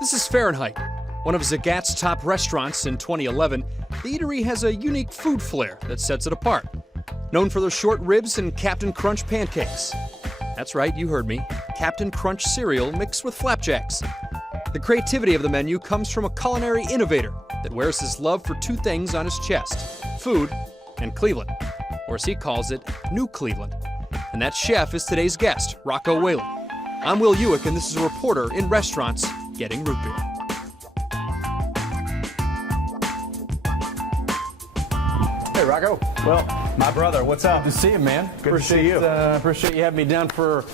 This is Fahrenheit, one of Zagat's top restaurants in 2011. The eatery has a unique food flair that sets it apart. Known for their short ribs and Captain Crunch pancakes. That's right, you heard me. Captain Crunch cereal mixed with flapjacks. The creativity of the menu comes from a culinary innovator that wears his love for two things on his chest: food and Cleveland, or as he calls it, New Cleveland. And that chef is today's guest, Rocco Whalen. I'm Will Ewick, and this is a reporter in restaurants getting root beer. Hey, Rocco. Well, my brother, what's up? Good to see you, man. Good to see you. Appreciate you having me down for,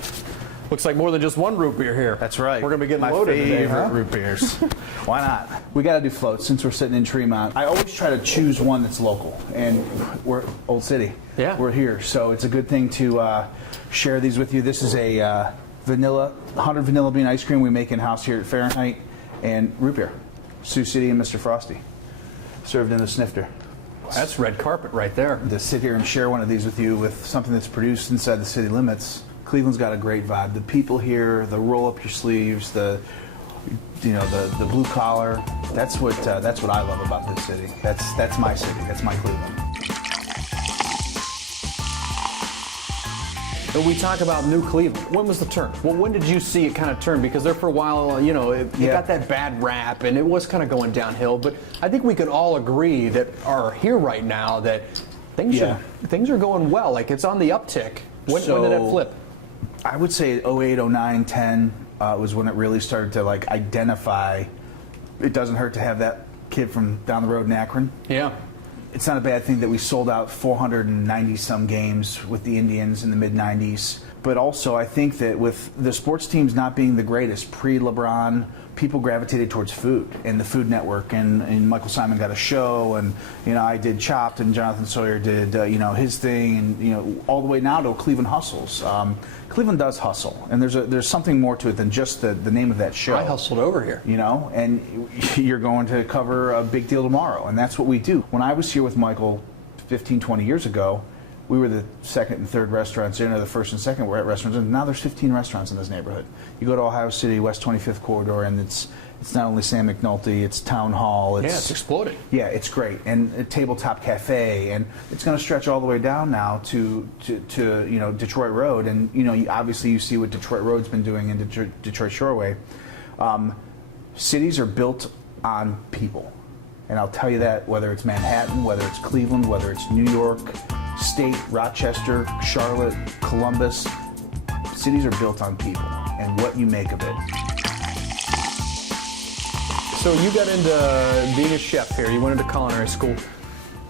looks like more than just one root beer here. That's right. We're going to be getting my loaded favorite today, huh? root beers. Why not? We got to do floats since we're sitting in Tremont. I always try to choose one that's local, and we're Old City. Yeah. We're here, so it's a good thing to share these with you. This is a 100 vanilla bean ice cream we make in-house here at Fahrenheit, and root beer. Sioux City and Mr. Frosty. Served in the snifter. That's red carpet right there. To sit here and share one of these with you with something that's produced inside the city limits. Cleveland's got a great vibe. The people here, the roll up your sleeves, the blue collar. That's what I love about this city. That's my city. That's my Cleveland. And we talk about New Cleveland. When was the turn? Well, when did you see it kind of turn? Because there for a while, it got that bad rap, and it was kind of going downhill. But I think we can all agree that are here right now that things are going well. Like it's on the uptick. When did that flip? I would say 08, 09, 10 was when it really started to identify. It doesn't hurt to have that kid from down the road in Akron. Yeah. It's not a bad thing that we sold out 490 some games with the Indians in the mid 90s. But also I think that with the sports teams not being the greatest pre-LeBron, people gravitated towards food and the Food Network, and Michael Simon got a show, and I did Chopped, and Jonathan Sawyer did his thing, and all the way now to Cleveland Hustles. Cleveland does hustle, and there's something more to it than just the name of that show. I hustled over here. And you're going to cover a big deal tomorrow, and that's what we do. When I was here with Michael 15, 20 years ago, we were the second and third restaurants in, or the first and second restaurants in. Now there's 15 restaurants in this neighborhood. You go to Ohio City, West 25th Corridor, and it's not only Sam McNulty, it's Town Hall. It's exploding. Yeah, it's great. And a Tabletop Cafe, and it's going to stretch all the way down now to Detroit Road. And obviously you see what Detroit Road's been doing in Detroit Shoreway. Cities are built on people. And I'll tell you that whether it's Manhattan, whether it's Cleveland, whether it's New York State, Rochester, Charlotte, Columbus, cities are built on people and what you make of it. So you got into being a chef here. You went into culinary school.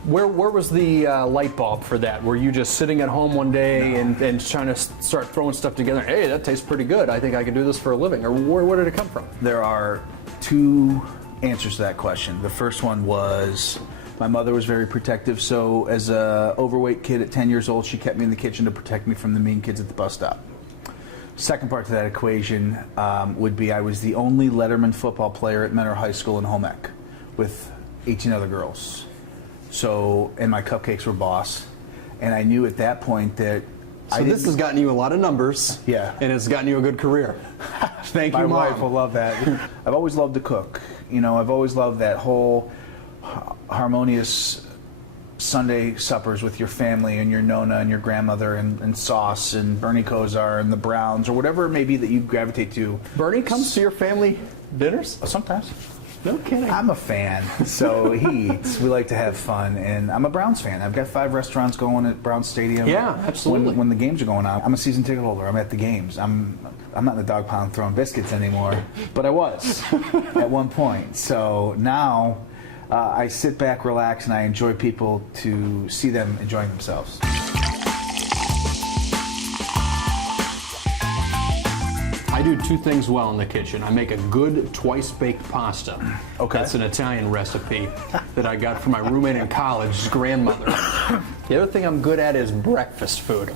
Where was the light bulb for that? Were you just sitting at home one day and trying to start throwing stuff together? Hey, that tastes pretty good. I think I can do this for a living. Or where did it come from? There are two answers to that question. The first one was my mother was very protective, so as a overweight kid at 10 years old, she kept me in the kitchen to protect me from the mean kids at the bus stop. Second part to that equation would be I was the only Letterman football player at Menor High School in home ec with 18 other girls. So, and my cupcakes were boss. And I knew at that point that this has gotten you a lot of numbers. Yeah. And it's gotten you a good career. Thank you, My Mom. wife will love that. I've always loved to cook. I've always loved that whole harmonious Sunday suppers with your family and your Nona and your grandmother and sauce and Bernie Kosar and the Browns or whatever it may be that you gravitate to. Bernie comes to your family dinners? Sometimes. No kidding. I'm a fan, so he eats. We like to have fun, and I'm a Browns fan. I've got 5 restaurants going at Browns Stadium. Yeah, absolutely. When the games are going on, I'm a season ticket holder. I'm at the games. I'm not in the dog pound throwing biscuits anymore, but I was at one point. So now I sit back, relax, and I enjoy people to see them enjoying themselves. I do two things well in the kitchen. I make a good twice-baked pasta. Okay. That's an Italian recipe that I got from my roommate in college's grandmother. The other thing I'm good at is breakfast food.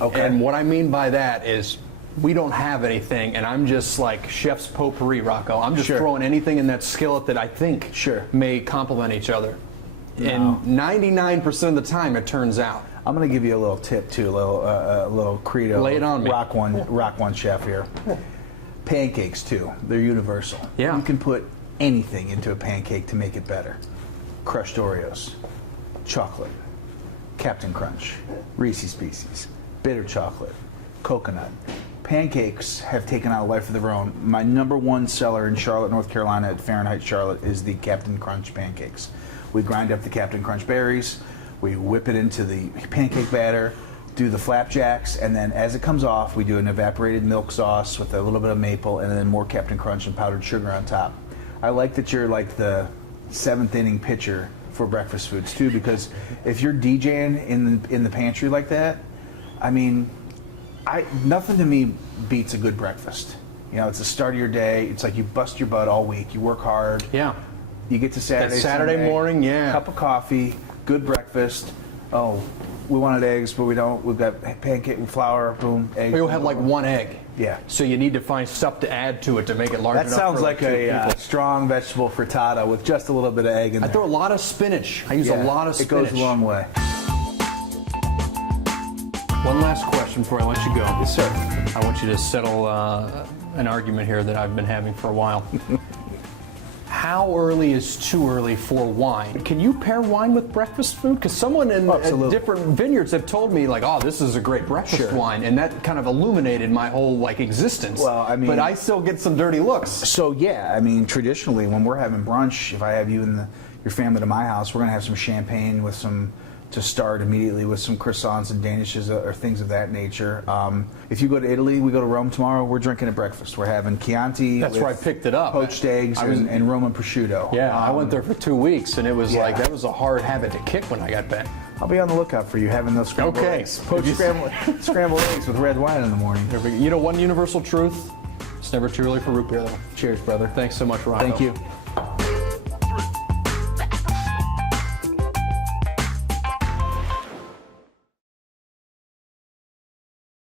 Okay. And what I mean by that is we don't have anything, and I'm just like chef's potpourri, Rocco. I'm just throwing anything in that skillet that I think may complement each other. No. And 99% of the time, it turns out. I'm going to give you a little tip too, a little credo. Lay it on me. Rock one chef here. Pancakes too. They're universal. Yeah. You can put anything into a pancake to make it better. Crushed Oreos, chocolate, Captain Crunch, Reese's Pieces, bitter chocolate, coconut. Pancakes have taken on a life of their own. My number one seller in Charlotte, North Carolina at Fahrenheit Charlotte is the Captain Crunch pancakes. We grind up the Captain Crunch berries, we whip it into the pancake batter, do the flapjacks, and then as it comes off, we do an evaporated milk sauce with a little bit of maple and then more Captain Crunch and powdered sugar on top. I like that you're like the seventh inning pitcher for breakfast foods too, because if you're DJing in the pantry like that, I mean, nothing to me beats a good breakfast. You know, it's the start of your day. It's like you bust your butt all week. You work hard. Yeah. You get to Saturday, That Saturday Sunday, morning, yeah. Cup of coffee, good breakfast. Oh, we wanted eggs, but we don't. We've got pancake and flour, boom, eggs. You'll have like one egg. Yeah. So you need to find stuff to add to it to make it large That enough sounds for like two a people. strong vegetable frittata with just a little bit of egg in I there. throw a lot of spinach. I use a lot of It spinach. goes a long way. One last question before I let you go. Yes, sir. I want you to settle an argument here that I've been having for a while. How early is too early for wine? Can you pair wine with breakfast food? Because someone in different vineyards have told me, like, oh, this is a great breakfast wine, and that kind of illuminated my whole like existence. Well, I mean, but I still get some dirty looks. So yeah, I mean, traditionally when we're having brunch, if I have you and your family to my house, we're gonna have some champagne with some. To start immediately with some croissants and danishes or things of that nature. If you go to Italy, we go to Rome tomorrow, we're drinking at breakfast. We're having Chianti. That's where I picked it up. Poached eggs and Roman prosciutto. Yeah, I went there for 2 weeks, and it was like, that was a hard habit to kick when I got back. I'll be on the lookout for you having those scrambled eggs. Poached scrambled eggs with red wine in the morning. You know, one universal truth, it's never too early for root beer, though. Cheers, brother. Thanks so much, Rocco. Thank you.